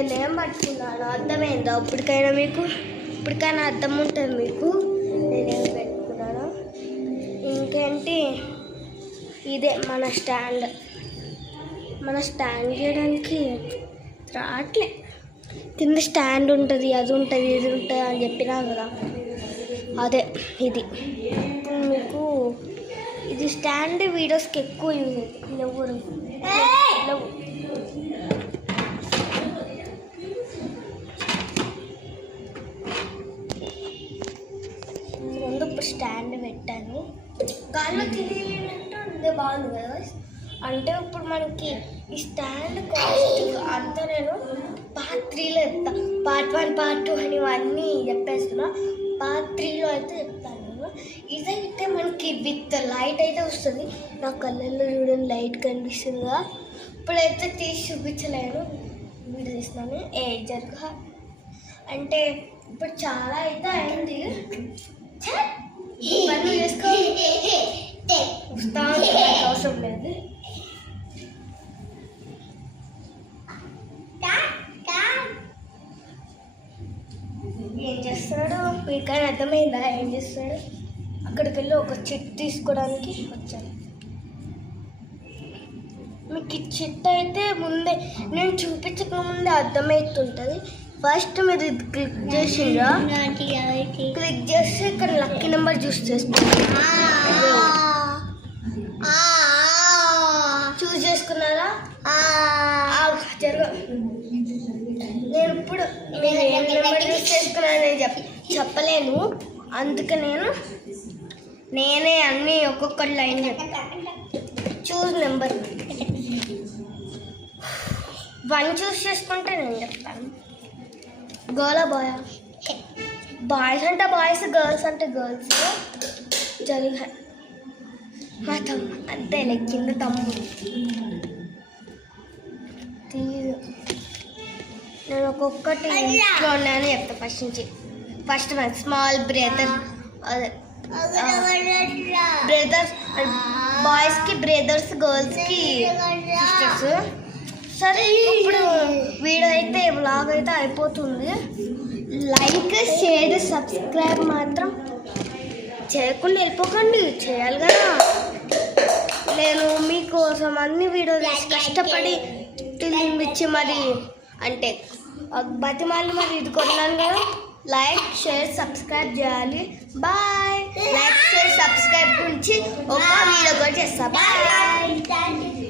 నేనేం పట్టుకున్నాను అర్థమైందా? ఇప్పటికైనా అర్థం ఉంటుంది మీకు నేనేం పెట్టుకున్నాను. ఇంకేంటి, ఇదే మన స్టాండ్ చేయడానికి రావట్లే. కింద స్టాండ్ ఉంటుంది, అది ఉంటుంది, ఇది ఉంటుంది అని చెప్పినా కదా, అదే ఇది. మీకు ఇది స్టాండ్ వీడియోస్కి ఎక్కువ యూజ్ అవుతుంది. నువ్వు ముందు ఇప్పుడు స్టాండ్ పెట్టాను. గాల్లో తెలియలేనంటే అంతే బాగుంది కదా. అంటే ఇప్పుడు మనకి ఈ స్టాండ్ కాస్ట్ అంతా నేను పార్ట్ 3లో చెప్తా. పార్ట్ 1, పార్ట్ 2 అని ఇవన్నీ చెప్పేస్తున్నా. పార్ట్ 3లో అయితే చెప్తాను. ఇదైతే మనకి విత్ లైట్ అయితే వస్తుంది. నా కళ్ళల్లో చూడండి లైట్ కనిపిస్తుందిగా. ఇప్పుడైతే తీసి చూపించలేను, వీడియో తీస్తున్నాను. జరుగు అంటే ఇప్పుడు చాలా అయితే అయింది. పని చేసుకో, వస్తా అవసరం లేదు. ఏం చేస్తున్నాడు వీడికైనా అర్థమైందా? ఏం చేస్తాడు? అక్కడికి వెళ్ళి ఒక చిట్ తీసుకోవడానికి వచ్చాను. మీకు ఈ చిట్ అయితే ముందే నేను చూపించకముందే అర్థమవుతుంటుంది. ఫస్ట్ మీరు ఇది క్లిక్ చేసిండ్రా, క్లిక్ చేస్తే ఇక్కడ లక్కీ నెంబర్ చూస్ చేసుకున్నారా? నేను ఇప్పుడు నేను ఏం నెంబర్ చూస్ చేసుకున్నానని చెప్పలేను. అందుకే నేనే అన్నీ ఒక్కొక్కటి లైన్ చెప్తాను. చూస్ నెంబర్ 1 చూస్ చేసుకుంటే నేను చెప్తాను. Girl boy? బాయ్స్ అంటే బాయ్స్, గర్ల్స్ అంటే గర్ల్స్. జరిగా మా తమ్ముడు అంతే కింద తమ్ముడు తీరు. నేను ఒక్కొక్కటి ఇంట్లో ఉన్నాయని చెప్తా. ఫస్ట్ మన స్మాల్ బ్రదర్, బ్రదర్స్ బాయ్స్కి బ్రదర్స్, గర్ల్స్కి సిస్టర్స్. సరే ఇప్పుడు వీడియో అయితే వ్లాగ్ అయితే అయిపోతుంది. లైక్, షేర్, సబ్స్క్రైబ్ మాత్రం చేయకుండా వెళ్ళిపోకండి, చేయాలి కదా. నేను మీకోసం అన్ని వీడియోలు కష్టపడి తినిపించి మరి అంటే బతిమాలి మరి ఇది కొన్నాను కదా. లైక్, షేర్, సబ్స్క్రైబ్ చేయాలి. బాయ్. లైక్, షేర్, సబ్స్క్రైబ్ గురించి ఒక వీడియో కూడా చేస్తా. బాయ్.